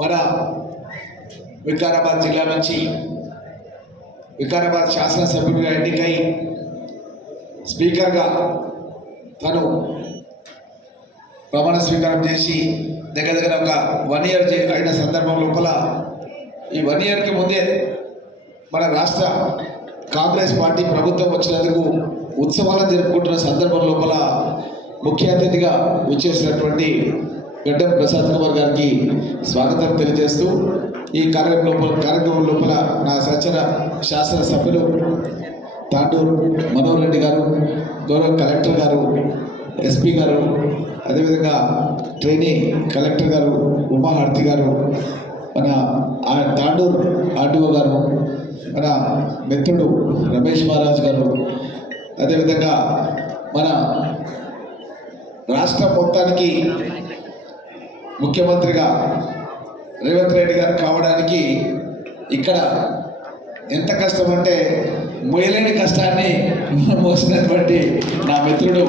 మన వికారాబాద్ జిల్లా నుంచి వికారాబాద్ శాసనసభ్యుడిగా ఎన్నికై స్పీకర్గా తను ప్రమాణ స్వీకారం చేసి దగ్గర ఒక 1 ఇయర్ అయిన సందర్భం లోపల ఈ 1 ఇయర్కి ముందే మన రాష్ట్ర కాంగ్రెస్ పార్టీ ప్రభుత్వం వచ్చినందుకు ఉత్సవాలను జరుపుకుంటున్న సందర్భం లోపల ముఖ్య అతిథిగా విచ్చేసినటువంటి గడ్డం ప్రసాద్ కుమార్ గారికి స్వాగతం తెలియజేస్తూ ఈ కార్యక్రమం లోపల నా సహచర శాసనసభ్యులు తాండూరు మనోహర్ రెడ్డి గారు, గౌరవ కలెక్టర్ గారు, ఎస్పీ గారు, అదేవిధంగా ట్రైనీ కలెక్టర్ గారు ఉమాహార్తి గారు, మన తాండూరు ఆర్టీఓ గారు, మన మిత్రుడు రమేష్ మహారాజ్ గారు, అదేవిధంగా మన రాష్ట్రం మొత్తానికి ముఖ్యమంత్రిగా రేవంత్ రెడ్డి గారు కావడానికి ఇక్కడ ఎంత కష్టం అంటే మోయలేని కష్టాన్ని మోసినటువంటి నా మిత్రుడు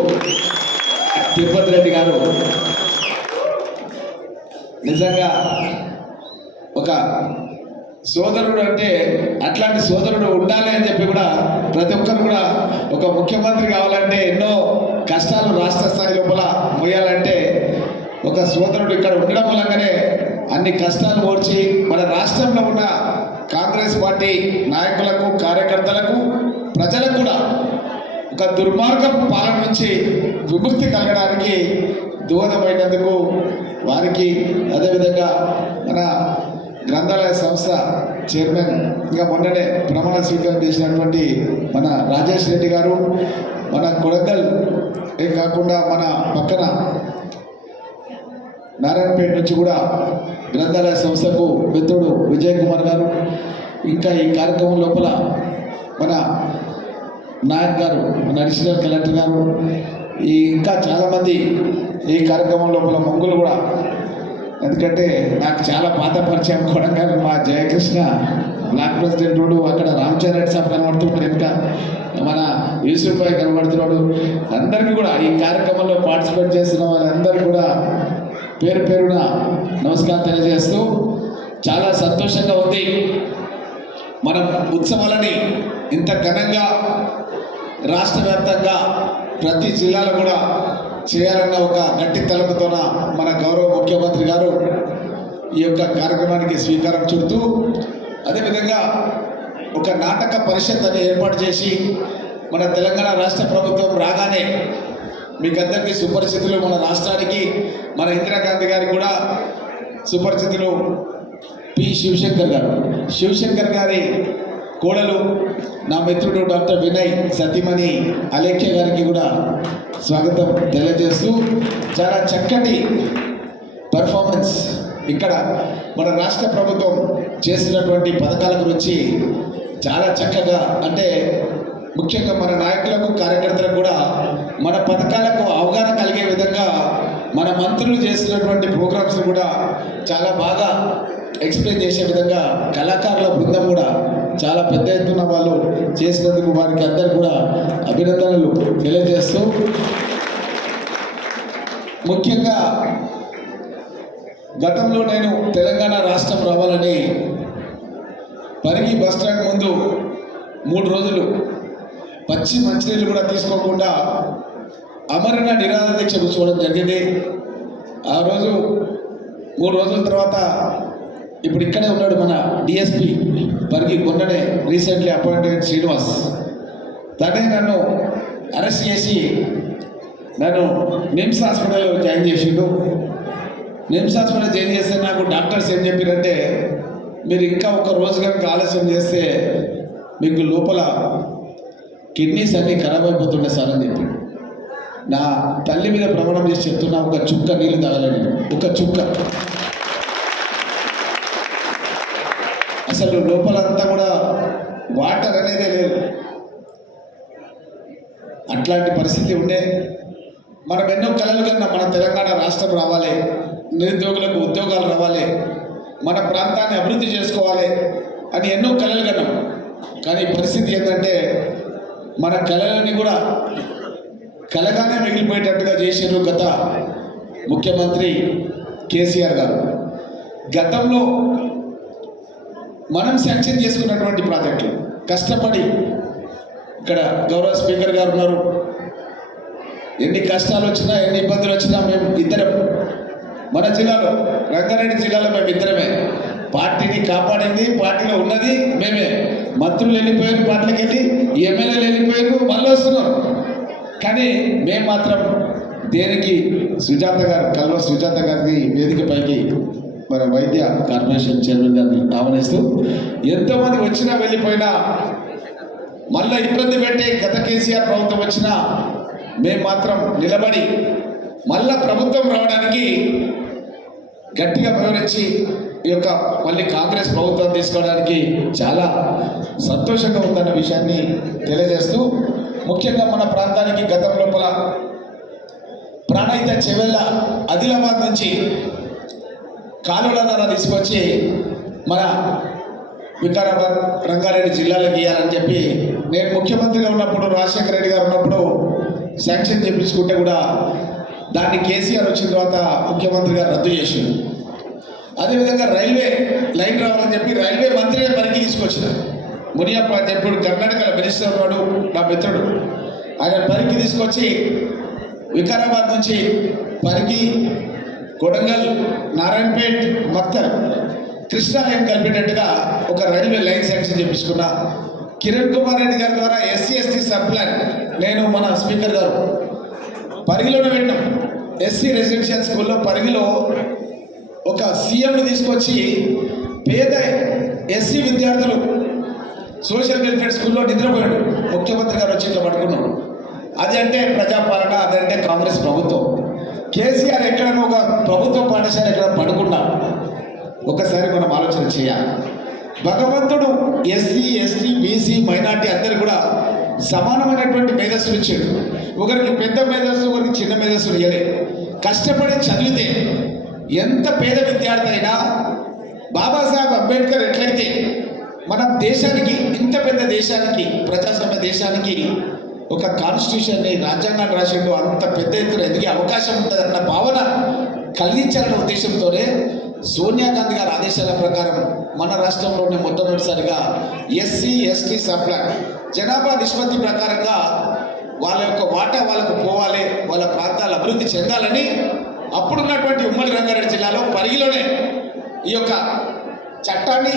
తిరుపతి రెడ్డి గారు నిజంగా ఒక సోదరుడు అంటే అట్లాంటి సోదరుడు ఉండాలి అని చెప్పి కూడా ప్రతి ఒక్కరు కూడా ఒక ముఖ్యమంత్రి కావాలంటే ఎన్నో కష్టాలు రాష్ట్ర స్థాయి లోపల మోయాలంటే ఒక సోదరుడు ఇక్కడ ఉండడం మూలంగానే అన్ని కష్టాలు ఓర్చి మన రాష్ట్రంలో ఉన్న కాంగ్రెస్ పార్టీ నాయకులకు, కార్యకర్తలకు, ప్రజలకు కూడా ఒక దుర్మార్గపు పాలన నుంచి విముక్తి కలగడానికి దోహదమైనందుకు వారికి, అదేవిధంగా మన గ్రంథాలయ సంస్థ చైర్మన్ ఇంకా మొన్ననే ప్రమాణ స్వీకారం చేసినటువంటి మన రాజేష్ రెడ్డి గారు, మన కొడంగల్ కాకుండా మన పక్కన నారాయణపేట నుంచి కూడా గ్రంథాలయ సంస్థకు మిత్రుడు విజయ్ కుమార్ గారు, ఇంకా ఈ కార్యక్రమం లోపల మన నాయక్ గారు, మన అడిషనల్ కలెక్టర్ గారు, ఇంకా చాలామంది ఈ కార్యక్రమం లోపల మొగ్గులు కూడా, ఎందుకంటే నాకు చాలా పాత పరిచయం కొడంగల్ మా జయకృష్ణ బ్లాక్ ప్రెసిడెంట్ రోడ్డు, అక్కడ రామచంద్ర సాబ్ కనబడుతున్నాడు, ఇంకా మన యూసుఫ్ భాయ్ కనబడుతున్నాడు. అందరికీ కూడా ఈ కార్యక్రమంలో పార్టిసిపేట్ చేస్తున్న వాళ్ళందరూ కూడా పేరు పేరున నమస్కారం తెలియజేస్తూ చాలా సంతోషంగా ఉంది. మనం ఉత్సవాలని ఇంత ఘనంగా రాష్ట్ర వ్యాప్తంగా ప్రతి జిల్లాలో కూడా చేయాలన్న ఒక గట్టి తలపుతోన మన గౌరవ ముఖ్యమంత్రి గారు ఈ యొక్క కార్యక్రమానికి స్వీకారం చుడుతూ, అదేవిధంగా ఒక నాటక పరిషత్ అని ఏర్పాటు చేసి మన తెలంగాణ రాష్ట్ర ప్రభుత్వం రాగానే మీకు అందరికీ సుపరిచితులు, మన రాష్ట్రానికి మన ఇందిరాగాంధీ గారికి కూడా సుపరిచితులు పి శివశంకర్ గారి కోడలు నా మిత్రుడు డాక్టర్ వినయ్ సతీమణి అలేఖ్య గారికి కూడా స్వాగతం తెలియజేస్తూ చాలా చక్కటి పర్ఫార్మెన్స్ ఇక్కడ మన రాష్ట్ర ప్రభుత్వం చేసినటువంటి పథకాల గురించి చాలా చక్కగా, అంటే ముఖ్యంగా మన నాయకులకు, కార్యకర్తలకు కూడా మన పథకాలకు అవగాహన కలిగే విధంగా మన మంత్రులు చేసినటువంటి ప్రోగ్రామ్స్ కూడా చాలా బాగా ఎక్స్ప్లెయిన్ చేసే విధంగా కళాకారుల బృందం కూడా చాలా పెద్ద ఎత్తున వాళ్ళు చేసినందుకు వారికి అందరు కూడా అభినందనలు తెలియజేస్తూ, ముఖ్యంగా గతంలో నేను తెలంగాణ రాష్ట్రం రావాలని పరిగి బస్టాండ్ ముందు 3 రోజులు పచ్చి మంచినీళ్ళు కూడా తీసుకోకుండా అమరణ నిరాహార దీక్ష కూర్చోవడం జరిగింది. ఆ రోజు 3 రోజుల తర్వాత ఇప్పుడు ఇక్కడే ఉన్నాడు మన డిఎస్పి పరిగి, మొన్ననే రీసెంట్లీ అపాయింటెడ్ శ్రీనివాస్, తనే నన్ను అరెస్ట్ చేసి నన్ను నిమ్స్ హాస్పిటల్లో జాయిన్ చేసిండు. నిమ్స్ హాస్పిటల్ జాయిన్ చేస్తే నాకు డాక్టర్స్ ఏం చెప్పారంటే, మీరు ఇంకా 1 రోజు కనుక ఆలస్యం చేస్తే మీకు లోపల కిడ్నీస్ అన్నీ ఖరాబ్ అయిపోతుండే సార్ అని చెప్పాడు. నా తల్లి మీద ప్రమాణం చేసి చెప్తున్నా, ఒక చుక్క నీళ్ళు తాగలేను, ఒక చుక్క. అసలు లోపలంతా కూడా వాటర్ అనేదే లేదు. అట్లాంటి పరిస్థితి ఉండే. మనం ఎన్నో కలలు కన్నా మన తెలంగాణ రాష్ట్రం రావాలి, నిరుద్యోగులకు ఉద్యోగాలు రావాలి, మన ప్రాంతాన్ని అభివృద్ధి చేసుకోవాలి అని ఎన్నో కలలు కన్నాం. కానీ పరిస్థితి ఏంటంటే మన కళలని కూడా కలగానే మిగిలిపోయేటట్టుగా చేశారు గత ముఖ్యమంత్రి కేసీఆర్ గారు. గతంలో మనం శాంక్షన్ చేసుకున్నటువంటి ప్రాజెక్టులు కష్టపడి ఇక్కడ గౌరవ స్పీకర్ గారు ఉన్నారు, ఎన్ని కష్టాలు వచ్చినా ఎన్ని ఇబ్బందులు వచ్చినా మేము ఇద్దరం మన జిల్లాలో రంగారెడ్డి జిల్లాలో మేము ఇద్దరమే పార్టీని కాపాడింది, పార్టీలో ఉన్నది మేమే. మంత్రులు వెళ్ళిపోయారు, పార్టీలకు వెళ్ళి ఎమ్మెల్యేలు వెళ్ళిపోయారు, మళ్ళీ వస్తున్నారు. కానీ మేము మాత్రం దేనికి సుజాత గారు కల్వ సుజాత గారిని వేదికపైకి మన వైద్య కార్పొరేషన్ చైర్మన్ గారిని ఆహ్వానిస్తూ ఎంతోమంది వచ్చినా వెళ్ళిపోయినా మళ్ళీ ఇబ్బంది పెట్టే గత కేసీఆర్ ప్రభుత్వం వచ్చినా మేము మాత్రం నిలబడి మళ్ళా ప్రభుత్వం రావడానికి గట్టిగా వివరించి ఈ యొక్క మళ్ళీ కాంగ్రెస్ ప్రభుత్వం తీసుకోవడానికి చాలా సంతోషంగా ఉందన్న విషయాన్ని తెలియజేస్తూ, ముఖ్యంగా మన ప్రాంతానికి గతం లోపల ప్రాణహిత చెవెళ్ళ ఆదిలాబాద్ నుంచి కాలువల ద్వారా తీసుకొచ్చి మన వికారాబాద్ రంగారెడ్డి జిల్లాలకు ఇవ్వాలని చెప్పి నేను ముఖ్యమంత్రిగా ఉన్నప్పుడు రాజశేఖర రెడ్డి గారు ఉన్నప్పుడు శాంక్షన్ చేయించుకుంటే కూడా దాన్ని కేసీఆర్ వచ్చిన తర్వాత ముఖ్యమంత్రి గారు రద్దు చేసిండు. అదేవిధంగా రైల్వే లైన్ రావాలని చెప్పి రైల్వే మంత్రిగా పనికి తీసుకొచ్చిన మునియప్ప అని చెప్పి కర్ణాటకలో మినిస్టర్ ఉన్నాడు, నా మిత్రుడు. ఆయన పనికి తీసుకొచ్చి వికారాబాద్ నుంచి పరికి కొడంగల్ నారాయణపేట్ మక్తల్ కృష్ణా లైన్ కలిపేటట్టుగా ఒక రైల్వే లైన్ శాంక్షన్ చేయించుకున్నా. కిరణ్ కుమార్ రెడ్డి గారి ద్వారా SC/ST సబ్ ప్లాన్ నేను మన స్పీకర్ గారు పరిగిలోనే పెట్టాం. ఎస్సీ రెసిడెన్షియల్ స్కూల్లో పరిగిలో ఒక సీఎంను తీసుకొచ్చి పేద ఎస్సీ విద్యార్థులు సోషల్ వెల్ఫేర్ స్కూల్లో నిద్రపోయాడు. ముఖ్యమంత్రి గారు వచ్చి ఇట్లా పట్టుకున్నాం. అది అంటే ప్రజాపాలన, అదంటే కాంగ్రెస్ ప్రభుత్వం. కేసీఆర్ ఎక్కడైనా ఒక ప్రభుత్వ పాఠశాల ఎక్కడ పడుకున్నా ఒకసారి మనం ఆలోచన చేయాలి. భగవంతుడు SC/ST BC మైనార్టీ అందరు కూడా సమానమైనటువంటి మేధస్సులు ఇచ్చాడు. ఒకరికి పెద్ద మేధస్సు, ఒకరికి చిన్న మేధస్సులు ఇవ్వలే. కష్టపడి చదివితే ఎంత పేద విద్యార్థి అయినా బాబాసాహెబ్ అంబేద్కర్ ఎట్లయితే మన దేశానికి, ఇంత పెద్ద దేశానికి, ప్రజాస్వామ్య దేశానికి ఒక కాన్స్టిట్యూషన్ని, రాజ్యాంగాన్ని రాసిండు, అంత పెద్ద ఎత్తున ఎదిగే అవకాశం ఉంటుందన్న భావన కలిగించాలన్న ఉద్దేశంతోనే సోనియా గాంధీ గారి ఆదేశాల ప్రకారం మన రాష్ట్రంలోనే మొట్టమొదటిసారిగా SC/ST సబ్ ప్లాన్ జనాభా నిష్పత్తి ప్రకారంగా వాళ్ళ యొక్క వాటా వాళ్ళకు పోవాలి, వాళ్ళ ప్రాంతాలు అభివృద్ధి చెందాలని అప్పుడున్నటువంటి ఉమ్మడి రంగారెడ్డి జిల్లాలో పరిగిలోనే ఈ యొక్క చట్టాన్ని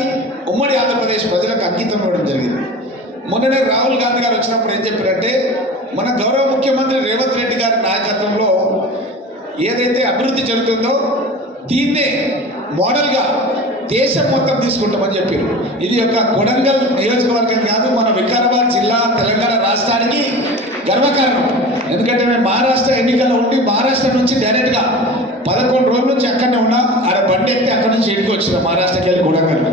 ఉమ్మడి ఆంధ్రప్రదేశ్ ప్రజలకు అంకితం ఇవ్వడం జరిగింది. మొన్ననే రాహుల్ గాంధీ గారు వచ్చినప్పుడు ఏం చెప్పారంటే, మన గౌరవ ముఖ్యమంత్రి రేవంత్ రెడ్డి గారి నాయకత్వంలో ఏదైతే అభివృద్ధి జరుగుతుందో దీన్నే మోడల్గా దేశం మొత్తం తీసుకుంటామని చెప్పారు. ఇది ఒక కొడంగల్ నియోజకవర్గం కాదు, మన వికారాబాద్ జిల్లా తెలంగాణ రాష్ట్రానికి గర్వకారణం. ఎందుకంటే మేము మహారాష్ట్ర ఎన్నికల్లో ఉండి మహారాష్ట్ర నుంచి డైరెక్ట్గా 11 రోజుల నుంచి అక్కడనే ఉన్నా. ఆడ బండి ఎక్కి అక్కడి నుంచి ఇంటికి వచ్చిన మహారాష్ట్రకి వెళ్ళి కొడంగల్.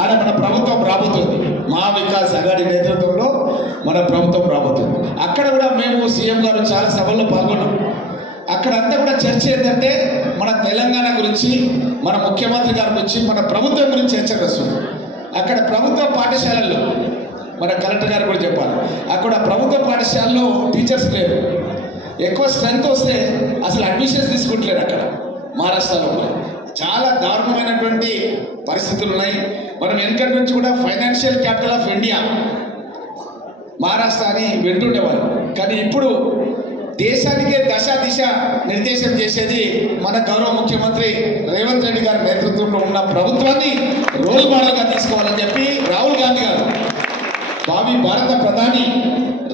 ఆడ మన ప్రభుత్వం రాబోతుంది, మా వికాస్ అఘాడి నేతృత్వంలో మన ప్రభుత్వం రాబోతుంది. అక్కడ కూడా మేము సీఎం గారు చాలా సభల్లో పాల్గొన్నాం. అక్కడంతా కూడా చర్చ ఏంటంటే మన తెలంగాణ గురించి, మన ముఖ్యమంత్రి గారి గురించి, మన ప్రభుత్వం గురించి చర్చ వస్తుంది. అక్కడ ప్రభుత్వ పాఠశాలల్లో మన కలెక్టర్ గారు కూడా చెప్పాలి, అక్కడ ప్రభుత్వ పాఠశాలలో టీచర్స్ లేరు. ఎక్కువ స్ట్రెంత్ వస్తే అసలు అడ్మిషన్స్ తీసుకుంటలేరు. అక్కడ మహారాష్ట్రలో చాలా దారుణమైనటువంటి పరిస్థితులు ఉన్నాయి. మనం వెనకటి నుంచి కూడా financial capital of India Maharashtra అని వింటుండేవారు. కానీ ఇప్పుడు దేశానికే దశ దిశ నిర్దేశం చేసేది మన గౌరవ ముఖ్యమంత్రి రేవంత్ రెడ్డి గారి నేతృత్వంలో ఉన్న ప్రభుత్వాన్ని రోల్ మోడల్గా తీసుకోవాలని చెప్పి రాహుల్ గాంధీ గారు, భావి భారత ప్రధాని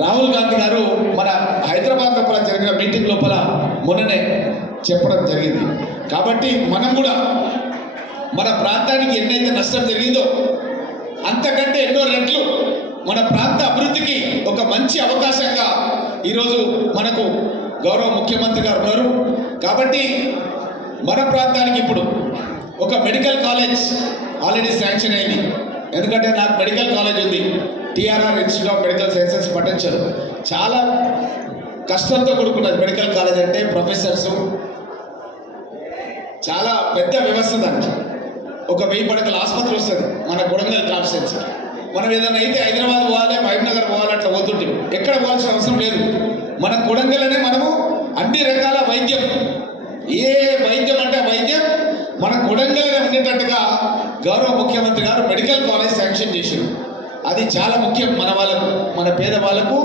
రాహుల్ గాంధీ గారు మన హైదరాబాద్ లోపల జరిగిన మీటింగ్ లోపల మొన్ననే చెప్పడం జరిగింది. కాబట్టి మనం కూడా మన ప్రాంతానికి ఎన్నైతే నష్టం జరిగిందో అంతకంటే ఎన్నో రెట్లు మన ప్రాంత అభివృద్ధికి ఒక మంచి అవకాశంగా ఈరోజు మనకు గౌరవ ముఖ్యమంత్రి గారు ఉన్నారు. కాబట్టి మన ప్రాంతానికి ఇప్పుడు ఒక మెడికల్ కాలేజ్ ఆల్రెడీ శాంక్షన్ అయింది. ఎందుకంటే నాకు మెడికల్ కాలేజ్ ఉంది, TRR institute of medical sciences పట్టించారు. చాలా కష్టంతో కూడుకున్నది మెడికల్ కాలేజ్ అంటే. ప్రొఫెసర్స్ చాలా పెద్ద వ్యవస్థ, దానికి ఒక 1000 పడకల ఆసుపత్రి వస్తుంది మన కొడంగల్ కాన్స్టిట్యున్సీ. మనం ఏదైనా అయితే హైదరాబాద్ పోవాలి, మహబూబ్నగర్ పోవాలి, అట్లా పోతుంటాం. ఎక్కడ పోవాల్సిన అవసరం లేదు. మన కొడంగల్లోనే మనము అన్ని రకాల వైద్యం, ఏ వైద్యం అంటే వైద్యం మన కొడంగల్లోనే ఉండేటట్టుగా గౌరవ ముఖ్యమంత్రి గారు మెడికల్ కాలేజ్ శాంక్షన్ చేశారు. అది చాలా ముఖ్యం. మన వాళ్ళకు, మన పేదవాళ్ళకు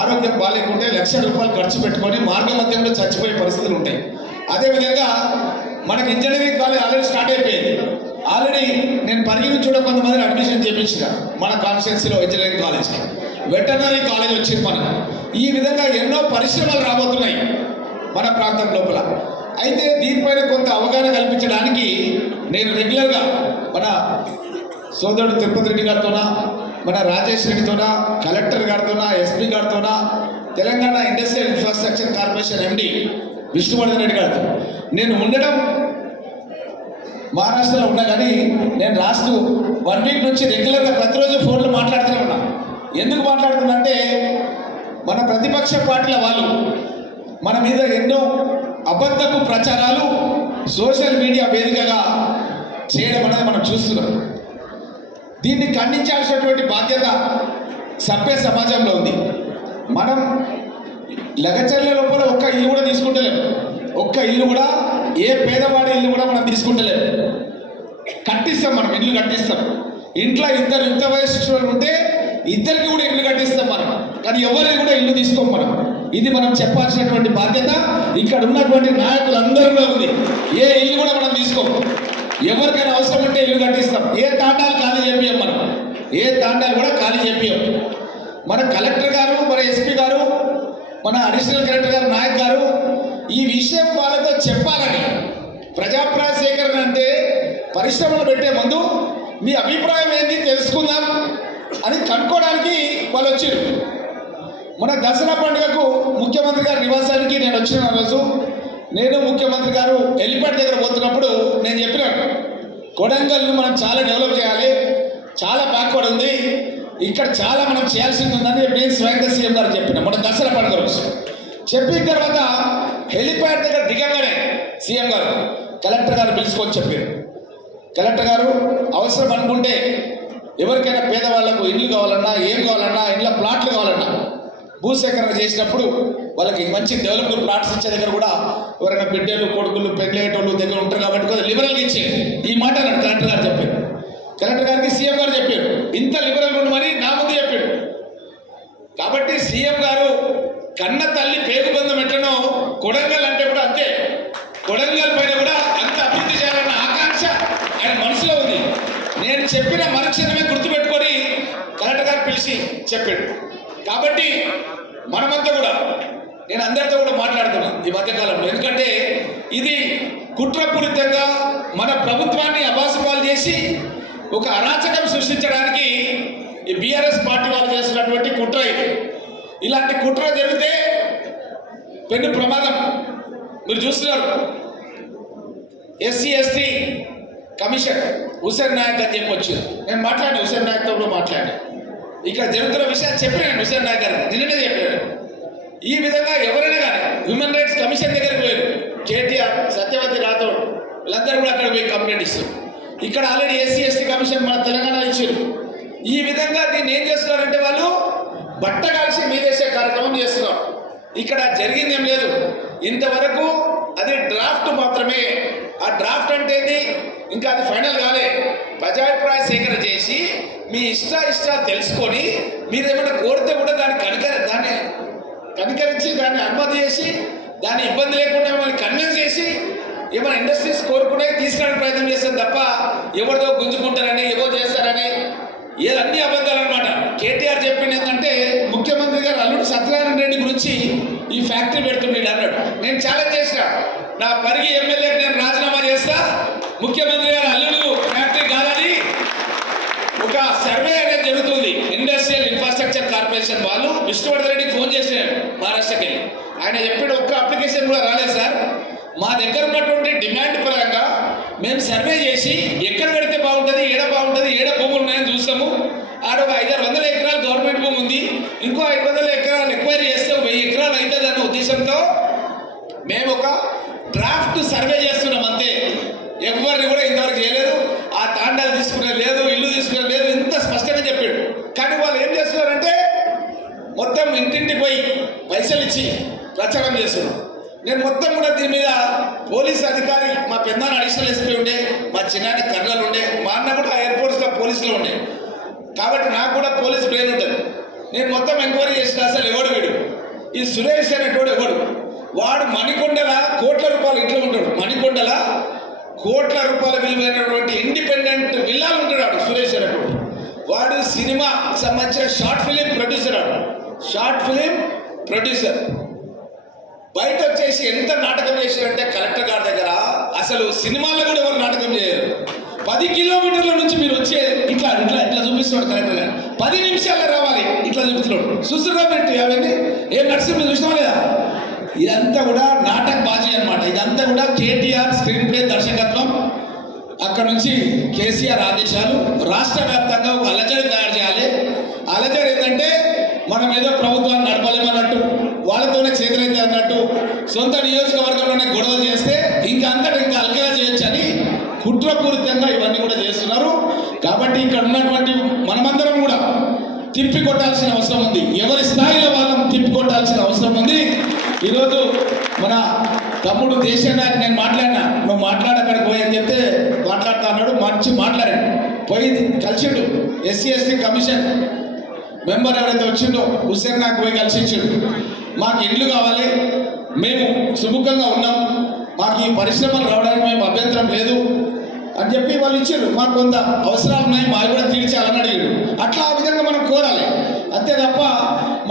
ఆరోగ్యం బాగాలేకుంటే ₹1,00,000 ఖర్చు పెట్టుకొని మార్గ మధ్యంలో చచ్చిపోయే పరిస్థితులు ఉంటాయి. అదేవిధంగా మనకి ఇంజనీరింగ్ కాలేజ్ ఆల్రెడీ స్టార్ట్ అయిపోయింది. ఆల్రెడీ నేను పరిగిన చూడ కొంతమందిని అడ్మిషన్ చేయించిన మన కాన్స్టిట్యున్సీలో ఇంజనీరింగ్ కాలేజ్కి. వెటర్నరీ కాలేజ్ వచ్చింది మనకు. ఈ విధంగా ఎన్నో పరిశ్రమలు రాబోతున్నాయి మన ప్రాంతం లోపల. అయితే దీనిపైన కొంత అవగాహన కల్పించడానికి నేను రెగ్యులర్గా మన సోదరుడు తిరుపతి రెడ్డి గారితోనా, మన రాజేష్ రెడ్డితోనా, కలెక్టర్ గారితోనా, ఎస్పీ గారితోనా, Telangana industrial infrastructure corporation MD Vishnuvardhan Reddy గారితో నేను ఉండడం మహారాష్ట్రలో ఉన్నా. కానీ నేను లాస్ట్ 1 వీక్ నుంచి రెగ్యులర్గా ప్రతిరోజు ఫోన్లో మాట్లాడుతూనే ఉన్నా. ఎందుకు మాట్లాడుతున్నా అంటే మన ప్రతిపక్ష పార్టీల వాళ్ళు మన మీద ఎన్నో అబద్ధపు ప్రచారాలు సోషల్ మీడియా వేదికగా చేయడం అనేది మనం చూస్తున్నాం. దీన్ని ఖండించాల్సినటువంటి బాధ్యత సభ్య సమాజంలో ఉంది. మనం లగచర్ల లోపల ఒక్క ఇల్లు కూడా తీసుకుంటలేము. ఒక్క ఇల్లు కూడా, ఏ పేదవాడి ఇల్లు కూడా మనం తీసుకుంటలేము. కట్టిస్తాం, మనం ఇల్లు కట్టిస్తాం. ఇంట్లో ఇద్దరు యుక్త వయస్సు ఉంటే ఇద్దరికి కూడా ఇల్లు కట్టిస్తాం మనం. కానీ ఎవరిని కూడా ఇల్లు తీసుకోం మనం. ఇది మనం చెప్పాల్సినటువంటి బాధ్యత ఇక్కడ ఉన్నటువంటి నాయకులందరిలో ఉంది. ఏ ఇల్లు కూడా మనం తీసుకోము. ఎవరికైనా అవసరం ఉంటే ఇల్లు కట్టిస్తాం. ఏ తాండాలు ఖాళీ చేపియం మనం. ఏ తాండాలు కూడా ఖాళీ చేపియం. మన కలెక్టర్ గారు, మన ఎస్పీ గారు, మన అడిషనల్ కలెక్టర్ గారు, నాయక్ గారు ఈ విషయం వాళ్ళతో చెప్పాలని. ప్రజాభిప్రాయ సేకరణ అంటే పరిశ్రమలు పెట్టే ముందు మీ అభిప్రాయం ఏంటి తెలుసుకుందాం అని కనుక్కోవడానికి వాళ్ళు వచ్చారు. మన దసరా పండుగకు ముఖ్యమంత్రి గారి నివాసానికి నేను వచ్చిన రోజు నేను ముఖ్యమంత్రి గారు ఎలిపేట దగ్గర పోతున్నప్పుడు నేను చెప్పినాను, కొడంగల్ను మనం చాలా డెవలప్ చేయాలి, చాలా బ్యాక్వర్డ్ ఉంది, ఇక్కడ చాలా మనం చేయాల్సింది ఉందని నేను స్వయంగా సీఎం గారు చెప్పిన మన దసరా పండుగ రోజు. చెప్పిన తర్వాత హెలిప్యాడ్ దగ్గర దిగంగానే సీఎం గారు కలెక్టర్ గారు పిలుచుకొని చెప్పారు. కలెక్టర్ గారు అవసరం అనుకుంటే ఎవరికైనా పేదవాళ్లకు ఇల్లు కావాలన్నా, ఏం కావాలన్నా, ఇంట్లో ప్లాట్లు కావాలన్నా భూసేకరణ చేసినప్పుడు వాళ్ళకి మంచి డెవలప్మెంట్ ప్లాట్స్ ఇచ్చే దగ్గర కూడా ఎవరైనా బిడ్డలు, కొడుకులు, పెళ్ళేటోళ్ళు దగ్గర ఉంటారు కాబట్టి కొంచెం లిబరల్గా ఇచ్చే ఈ మాట అన్నాడు కలెక్టర్ గారు చెప్పారు. కలెక్టర్ గారికి సీఎం గారు చెప్పారు, ఇంత లిబరల్గా ఉండమని నా ముందు చెప్పాడు. కాబట్టి సీఎం గారు కన్న తల్లి పేగుబంధం ఎట్లనో కొడంగల్ అంటే కూడా అంతే. కొడంగల్ పైన కూడా అంత అభివృద్ధి చేయాలన్న ఆకాంక్ష ఆయన మనసులో ఉంది. నేను చెప్పిన మరుక్షణమే గుర్తుపెట్టుకొని కలెక్టర్ గారు పిలిచి చెప్పాడు. కాబట్టి మనమంతా కూడా, నేను అందరితో కూడా మాట్లాడుతున్నాను ఈ మధ్యకాలంలో. ఎందుకంటే ఇది కుట్రపూరితంగా మన ప్రభుత్వాన్ని అబాసుపాలు చేసి ఒక అరాచకం సృష్టించడానికి ఈ బీఆర్ఎస్ పార్టీ వాళ్ళు చేస్తున్నటువంటి కుట్ర ఇది. ఇలాంటి కుట్ర జరిగితే పెను ప్రమాదం. మీరు చూస్తున్నారు, SC/ST కమిషన్ హుసేన్ నాయక్ అని చెప్పొచ్చారు. నేను మాట్లాడాను, హుసేన్ నాయక్తో కూడా మాట్లాడాను. ఇక్కడ జరుగుతున్న విషయాలు చెప్పినాను హుసేన్ నాయక్ గారు, నిన్ననే చెప్పాను. ఈ విధంగా ఎవరైనా కానీ హ్యూమన్ రైట్స్ కమిషన్ దగ్గరికి పోయారు. కేటీఆర్, సత్యవతి రాథోడ్ వీళ్ళందరూ కూడా అక్కడ పోయి కంప్లైంట్ ఇస్తారు. ఇక్కడ ఆల్రెడీ SC/ST కమిషన్ మన తెలంగాణలో ఇచ్చారు. ఈ విధంగా దీన్ని ఏం చేస్తున్నారంటే వాళ్ళు బట్ట కలిసి మీదేసే కార్యక్రమం చేస్తున్నారు. ఇక్కడ జరిగింది ఏం లేదు. ఇంతవరకు అది డ్రాఫ్ట్ మాత్రమే. ఆ డ్రాఫ్ట్ అంటే ఇంకా అది ఫైనల్ కాలే. ప్రజాభిప్రాయ సేకరణ చేసి మీ ఇష్టాలు తెలుసుకొని మీరు ఏమైనా కోరితే కూడా దాన్ని కనికరించి దాన్ని అనుమతి చేసి దాన్ని ఇబ్బంది లేకుండా మిమ్మల్ని కన్విన్స్ చేసి ఏమైనా ఇండస్ట్రీస్ కోరుకునే తీసుకురావడానికి ప్రయత్నం చేస్తారు తప్ప ఎవరితో గుంజుకుంటారని, ఎవరో చేస్తారని ఏదన్నీ అబద్ధాలు అనమాట. కేటీఆర్ చెప్పింది ఏంటంటే ముఖ్యమంత్రి గారు అల్లుడు సత్యనారాయణ రెడ్డి గురించి ఈ ఫ్యాక్టరీ పెడుతున్నాడు అన్నాడు. నేను ఛాలెంజ్ చేసిన, నా పరిగి ఎమ్మెల్యేకి నేను రాజీనామా చేస్తా, ముఖ్యమంత్రి గారు అల్లుడు ఫ్యాక్టరీ కాదని. ఒక సర్వే అనేది జరుగుతుంది. ఇండస్ట్రియల్ ఇన్ఫ్రాస్ట్రక్చర్ కార్పొరేషన్ వాళ్ళు విష్ణువర్ధన్ రెడ్డికి ఫోన్ చేసినారు మహారాష్ట్రకి వెళ్ళి. ఆయన చెప్పాడు, ఒక్క అప్లికేషన్ కూడా రాలేదు సార్, మా దగ్గర ఉన్నటువంటి డిమాండ్ పరంగా మేము సర్వే చేసి ఎక్కడ పెడితే బాగుంటుంది, ఏడ భూములు ఉన్నాయని చూస్తాము. ఆడ ఒక 500 ఎకరాలు గవర్నమెంట్ భూమి ఉంది, ఇంకో 500 ఎకరాలు ఎక్వైరీ చేస్తే 1000 ఎకరాలు అవుతుంది అన్న ఉద్దేశంతో మేము ఒక డ్రాఫ్ట్ సర్వే చేస్తున్నాం అంతే. ఎవరిని కూడా ఇంతవరకు చేయలేదు, ఆ తాండాలు తీసుకునే లేదు, ఇల్లు తీసుకునే లేదు, ఇంత స్పష్టంగా చెప్పాడు. కానీ వాళ్ళు ఏం చేస్తున్నారంటే మొత్తం ఇంటింటి పోయి పైసలు ఇచ్చి ప్రచారం చేస్తున్నారు. నేను మొత్తం కూడా దీని మీద పోలీస్ అధికారి మా పెద్దనాన్న అడిషనల్ ఎస్పీ ఉండే, మా చిన్నాన్న కర్నల్ ఉండే, మా అన్న కూడా ఎయిర్ ఫోర్స్లో పోలీసులో ఉండే, కాబట్టి నాకు కూడా పోలీస్ బ్రెయిన్ ఉంటుంది. నేను మొత్తం ఎంక్వైరీ చేసిన అసలు ఎవడు వీడు, ఈ సురేష్ అనేటోడు ఎవడు, వాడు మణికొండల కోట్ల రూపాయలు ఇంట్లో ఉంటాడు, మణికొండల కోట్ల రూపాయల విలువైనటువంటి ఇండిపెండెంట్ విల్లాలు ఉంటాడు వాడు సురేష్ అనేటోడు. వాడు సినిమా సంబంధించిన షార్ట్ ఫిలిం ప్రొడ్యూసర్, వాడు షార్ట్ ఫిలిం ప్రొడ్యూసర్. బయట వచ్చేసి ఎంత నాటకం చేశారంటే కలెక్టర్ గారి దగ్గర అసలు సినిమాల్లో కూడా ఎవరు నాటకం చేయరు. 10 కిలోమీటర్ల నుంచి మీరు వచ్చే ఇట్లా ఇట్లా ఇట్లా చూపిస్తున్నాడు కలెక్టర్ గారు, 10 నిమిషాల్లో రావాలి ఇట్లా చూపిస్తున్నాడు. చూస్తున్నా పెట్టి అవన్నీ ఏం నడిచి మీరు చూసినా లేదా? ఇదంతా కూడా నాటక బాజీ అనమాట. ఇదంతా కూడా కేటీఆర్ స్క్రీన్ ప్లే దర్శకత్వం. అక్కడ నుంచి కేసీఆర్ ఆదేశాలు. రాష్ట్ర వ్యాప్తంగా ఒక అలజడి తయారు చేయాలి. అలజడి ఏంటంటే మనం ఏదో ప్రభుత్వాన్ని నడపలేమన్నట్టు, వాళ్ళతోనే చేతులైతే అన్నట్టు, సొంత నియోజకవర్గంలోనే గొడవలు చేస్తే ఇంకా అంతటా ఇంకా అలకగా చేయొచ్చు అని కుట్రపూరితంగా ఇవన్నీ కూడా చేస్తున్నారు. కాబట్టి ఇక్కడ ఉన్నటువంటి మనమందరం కూడా తిప్పి కొట్టాల్సిన అవసరం ఉంది. ఎవరి స్థాయిలో వాళ్ళని తిప్పి కొట్టాల్సిన అవసరం ఉంది. ఈరోజు మన తమ్ముడు దేశనాయక్ నేను మాట్లాడినా, నువ్వు మాట్లాడక్కడికి పోయి అని చెప్తే మాట్లాడుతా అన్నాడు. మంచి మాట్లాడాడు, పోయి కలిసిండు. SC/ST కమిషన్ మెంబర్ ఎవరైతే వచ్చిండో హుస్సేన్ నాకు పోయి కలిసించాడు. మాకు ఇండ్లు కావాలి, మేము సుముఖంగా ఉన్నాం, మాకు ఈ పరిశ్రమలు రావడానికి మేము అభ్యంతరం లేదు అని చెప్పి వాళ్ళు ఇచ్చారు. మాకు కొంత అవసరాలు ఉన్నాయి, మాకు కూడా తీర్చాలని అడిగాడు. అట్లా ఆ విధంగా మనం కోరాలి అంతే తప్ప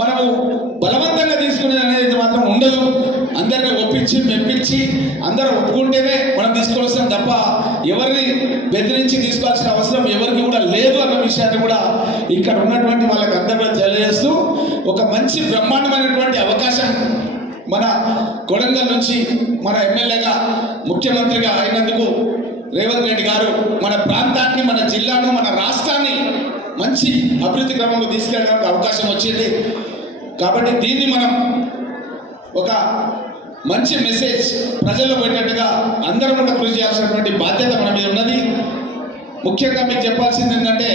మనము బలవంతంగా తీసుకునేది అనేది మాత్రం ఉండదు. అందరినీ ఒప్పించి మెప్పించి అందరూ ఒప్పుకుంటేనే మనం తీసుకొని వస్తాం తప్ప ఎవరిని బెదిరించి తీసుకోవాల్సిన అవసరం ఎవరికి కూడా లేదు అన్న విషయాన్ని కూడా ఇక్కడ ఉన్నటువంటి వాళ్ళకి అందరూ కూడా తెలియజేస్తూ, ఒక మంచి బ్రహ్మాండమైనటువంటి అవకాశం మన కొడంగల్ నుంచి మన ఎమ్మెల్యేగా ముఖ్యమంత్రిగా అయినందుకు రేవంత్ రెడ్డి గారు మన ప్రాంతాన్ని, మన జిల్లాను, మన రాష్ట్రాన్ని మంచి అభివృద్ధి క్రమంలో తీసుకెళ్ళడానికి అవకాశం వచ్చింది. కాబట్టి దీన్ని మనం ఒక మంచి మెసేజ్ ప్రజల్లో పోయేటట్టుగా అందరం కూడా కృషి చేయాల్సినటువంటి బాధ్యత మన మీద ఉన్నది. ముఖ్యంగా మీకు చెప్పాల్సింది ఏంటంటే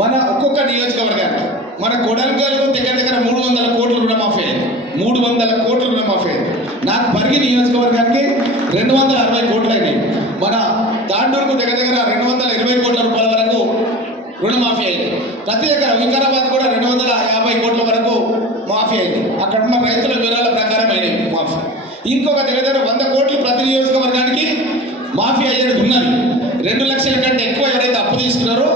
మన ఒక్కొక్క నియోజకవర్గానికి మన కొడంగల్కు దగ్గర దగ్గర 300 కోట్ల రుణమాఫీ అయింది. 300 కోట్ల రుణమాఫీ అయింది. నాకు పరిగి నియోజకవర్గానికి 260 కోట్లు అయినాయి. మన తాండూరుకు దగ్గర దగ్గర 220 కోట్ల రూపాయల వరకు రుణమాఫీ అయింది. ప్రతి దగ్గర వికారాబాద్ కూడా 250 కోట్ల వరకు మాఫీ అయింది. అక్కడ ఉన్న రైతుల వివరాల ప్రకారం అయినాయి మాఫీ. ఇంకొక దగ్గర దగ్గర 100 కోట్లు ప్రతి నియోజకవర్గానికి మాఫీ అయ్యేది ఉన్నది. 2 లక్షల కంటే ఎక్కువ ఎవరైతే అప్పు తీసుకున్నారో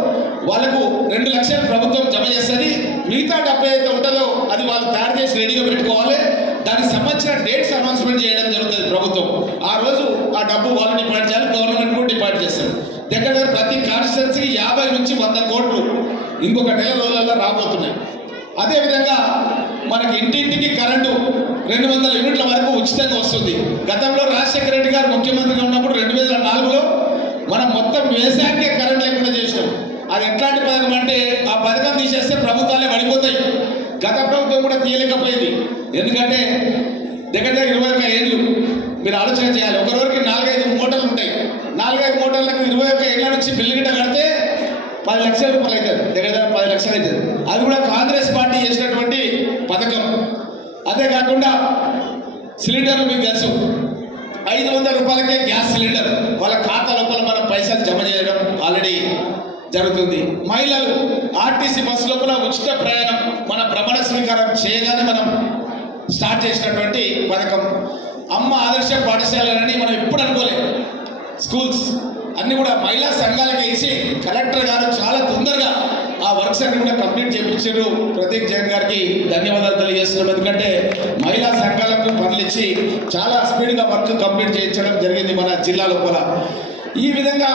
వాళ్ళకు 2 లక్షలు ప్రభుత్వం జమ చేస్తుంది. మిగతా డబ్బు ఏదైతే ఉంటుందో అది వాళ్ళు తయారు చేసి రెడీగా పెట్టుకోవాలి. దానికి సంబంధించిన డేట్స్ అనౌన్స్మెంట్ చేయడం జరుగుతుంది ప్రభుత్వం. ఆ రోజు ఆ డబ్బు వాళ్ళు డిపాజిట్ చేయాలి, గవర్నమెంట్ కూడా డిపాజిట్ చేస్తారు. దగ్గర దగ్గర ప్రతి కాన్స్టిట్యున్సీకి 50 నుంచి 100 కోట్లు ఇంకొక నెల రోజులలో రాబోతున్నాయి. అదేవిధంగా మనకి ఇంటింటికి కరెంటు 200 యూనిట్ల వరకు ఉచితంగా వస్తుంది. గతంలో రాజశేఖర రెడ్డి గారు ముఖ్యమంత్రిగా ఉన్నప్పుడు 2004లో మనం మొత్తం వ్యవసాయానికే కరెంట్ లేకుండా చేసినాం. అది ఎట్లాంటి పథకం అంటే ఆ పథకం తీసేస్తే ప్రభుత్వాలే పడిపోతాయి. గత ప్రభుత్వం కూడా తీయలేకపోయింది. ఎందుకంటే దగ్గర దగ్గర 21 ఏళ్ళు మీరు ఆలోచన చేయాలి. ఒకరోజుకి 4-5 మోటార్లు ఉంటాయి. 4-5 మోటార్లకు 21 ఏళ్ళ నుంచి బిల్లు గిట్ట కడితే 10 లక్షల రూపాయలు అవుతుంది. దగ్గర దగ్గర 10 లక్షలు అవుతుంది. అది కూడా కాంగ్రెస్ పార్టీ చేసినటువంటి పథకం. అదే కాకుండా సిలిండర్లు మీకు తెలుసు, 500 రూపాయలకే గ్యాస్ సిలిండర్ వాళ్ళ ఖాతా లోపల మనం పైసలు జమ చేయడం ఆల్రెడీ జరుగుతుంది. మహిళలు ఆర్టీసీ బస్సు లోపల ఉచిత ప్రయాణం మన భ్రమణ స్వీకారం చేయగానే మనం స్టార్ట్ చేసినటువంటి పథకం. అమ్మ ఆదర్శ పాఠశాలని మనం ఎప్పుడు అనుకోలేదు. స్కూల్స్ అన్నీ కూడా మహిళా సంఘాలకు వేసి కలెక్టర్ గారు చాలా తొందరగా ఆ వర్క్స్ అన్ని కూడా కంప్లీట్ చేయించారు. ప్రతీక్ జైన్ గారికి ధన్యవాదాలు తెలియజేస్తున్నాం. ఎందుకంటే మహిళా సంఘాలకు పనులు ఇచ్చి చాలా స్పీడ్గా వర్క్ కంప్లీట్ చేయించడం జరిగింది మన జిల్లా లోపల. ఈ విధంగా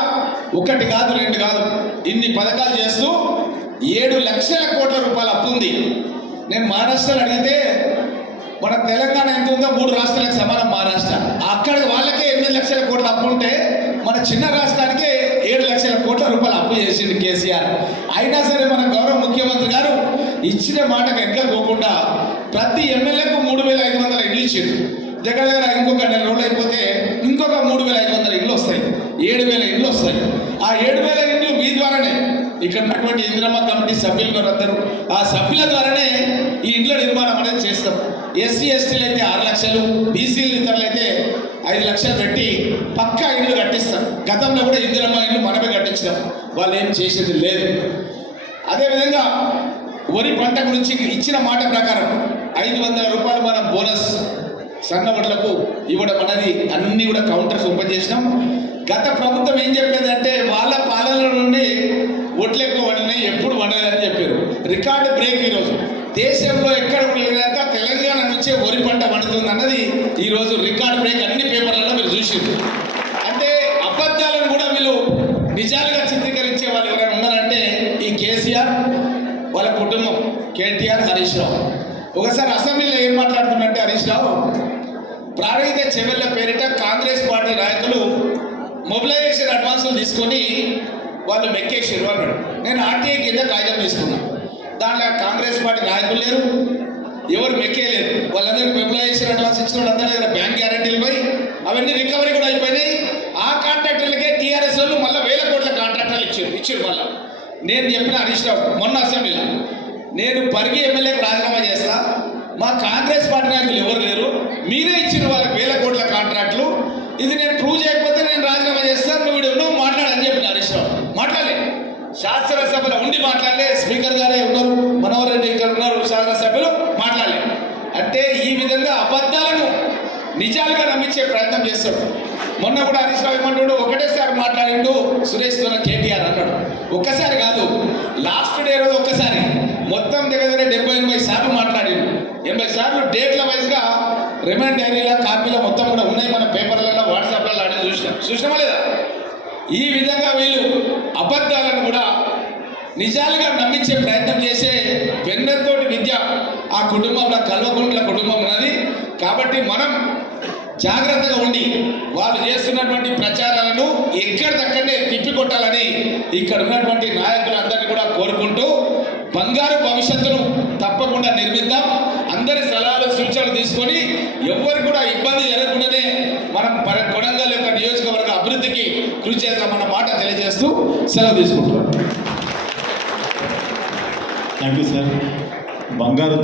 1 కాదు 2 కాదు ఇన్ని పథకాలు చేస్తూ 7 లక్షల కోట్ల రూపాయల అప్పు ఉంది. నేను మహారాష్ట్రలో అడిగితే మన తెలంగాణ ఎంత ఉందో 3 రాష్ట్రాలకు సమానం మహారాష్ట్ర. అక్కడ వాళ్ళకే 8 లక్షల కోట్ల అప్పు ఉంటే మన చిన్న రాష్ట్రానికే 7 లక్షల కోట్ల రూపాయలు అప్పు చేసిండు కేసీఆర్. అయినా సరే మన గౌరవ ముఖ్యమంత్రి గారు ఇచ్చిన మాటకు ఎక్కకపోకుండా ప్రతి ఎమ్మెల్యేకు 3,500 ఇండ్లు ఇచ్చిండు. దగ్గర దగ్గర ఇంకొక నెల రోజులు అయిపోతే ఇంకొక 3,500 ఇండ్లు వస్తాయి. 7,000 ఇండ్లు వస్తాయి. ఆ 7,000 ఇండ్లు మీ ద్వారానే ఇక్కడ ఉన్నటువంటి ఇందిరమ్మ కమిటీ సభ్యులు అందరూ ఆ సభ్యుల ద్వారానే ఈ ఇండ్ల నిర్మాణం అనేది చేస్తాం. ఎస్సీ ఎస్టీలు అయితే 6 లక్షలు, బీసీలు ఇతరులు అయితే 5 లక్షలు పెట్టి పక్కా ఇల్లు కట్టిస్తాం. గతంలో కూడా ఇందిరమ్మ ఇల్లు మనమే కట్టించినాం, వాళ్ళు ఏం చేసేది లేదు. అదేవిధంగా వరి పంట గురించి ఇచ్చిన మాట ప్రకారం 500 రూపాయలు మనం బోనస్ సన్న వడ్లకు ఇవ్వడం అనేది అన్నీ కూడా కౌంటర్స్ ఓపెన్ చేసినాం. గత ప్రభుత్వం ఏం చెప్పేదంటే వాళ్ళ పాలన నుండి ఒట్లు ఎక్కువ వండినాయి, ఎప్పుడు వండలేదని చెప్పారు. రికార్డు బ్రేక్ ఈరోజు. దేశంలో ఎక్కడ కూడా లేక తెలంగాణ నుంచే వరి పంట వండుతుంది అన్నది ఈరోజు రికార్డు బ్రేక్. అన్ని పేపర్లలో మీరు చూసిండ్రు. అంటే అబద్ధాలను కూడా వీళ్ళు నిజాలుగా చిత్రీకరించే వాళ్ళు ఎవరైనా ఉన్నారంటే ఈ కేసీఆర్, వాళ్ళ కుటుంబం, కేటీఆర్, హరీష్ రావు. ఒకసారి అసెంబ్లీలో ఏం మాట్లాడుతుందంటే హరీష్ రావు, ప్రాణహిత చెవెళ్ళ పేరిట కాంగ్రెస్ పార్టీ నాయకులు మొబిలైజేషన్ అడ్వాన్సులు తీసుకొని వాళ్ళు మెక్కేసారు అన్నాడు. నేను ఆర్టీఐ కింద కాగితం తీసుకున్నాను. దాంట్లో కాంగ్రెస్ పార్టీ నాయకులు లేరు, ఎవరు మెక్కేయలేరు. వాళ్ళందరికీ మొబిలైజేషన్ అడ్వాన్స్ ఇచ్చిన వాళ్ళందరి దగ్గర బ్యాంక్ గ్యారంటీలు పోయి అవన్నీ రికవరీ కూడా అయిపోయినాయి. ఆ కాంట్రాక్టర్లకే టీఆర్ఎస్ వాళ్ళు మళ్ళీ 1000 కోట్ల కాంట్రాక్టర్లు ఇచ్చారు. మళ్ళీ నేను చెప్పిన హరీష్ రావు మొన్న అసెంబ్లీలో, నేను పరిగి ఎమ్మెల్యేకి రాజీనామా చేస్తా, మా కాంగ్రెస్ పార్టీ నాయకులు ఎవరు లేరు, మీరే ఇచ్చిన వాళ్ళకి 1000 కోట్ల కాంట్రాక్టులు, ఇది నేను ప్రూవ్ చేయకపోతే నేను రాజీనామా చేస్తాను, నువ్వు మాట్లాడని చెప్పిన హరీష్ రావు. మాట్లాడలే, శాసనసభలో ఉండి మాట్లాడలే. స్పీకర్ గారే ఉన్నారు, మనోహర్ రెడ్డి ఇక్కడ ఉన్నారు, శాసనసభ్యులు మాట్లాడలే. అంటే ఈ విధంగా అబద్ధాలను నిజాలుగా నమ్మించే ప్రయత్నం చేస్తాడు. మొన్న కూడా హరీష్ రావు ఏమంటాడు, ఒకటేసారి మాట్లాడిండు సురేష్తో కేటీఆర్ అన్నాడు. ఒక్కసారి కాదు, లాస్ట్ డే రోజు ఒక్కసారి మొత్తం దగ్గర 70-80 సార్లు మాట్లాడిండు. 80 సార్లు డేట్ల వైజ్గా రిమైండ్ డైరీలో కాపీలో మొత్తం కూడా ఉన్నాయి, మన పేపర్లలో వాట్సాప్లలో అన్నీ చూసినామా లేదా? ఈ విధంగా వీళ్ళు అబద్ధాలను కూడా నిజాలుగా నమ్మించే ప్రయత్నం చేసే వెన్నతోటి విద్య ఆ కుటుంబంలో కల్వకుంట్ల కుటుంబం ఉన్నది. కాబట్టి మనం జాగ్రత్తగా ఉండి వాళ్ళు చేస్తున్నటువంటి ప్రచారాలను ఎక్కడిదక్కడనే తిప్పికొట్టాలని ఇక్కడ ఉన్నటువంటి నాయకులందరినీ కూడా కోరుకుంటూ బంగారు భవిష్యత్తును తప్పకుండా నిర్మిద్దాం. అందరి సలహాలు సూచనలు తీసుకొని ఎవరు కూడా ఇబ్బంది జరగకుండానే మనం కొడంగల్ యొక్క నియోజకవర్గ అభివృద్ధికి కృషి చేద్దామన్న మాట తెలియజేస్తూ సెలవు తీసుకుంటున్నాను. Thank you sir. బంగారు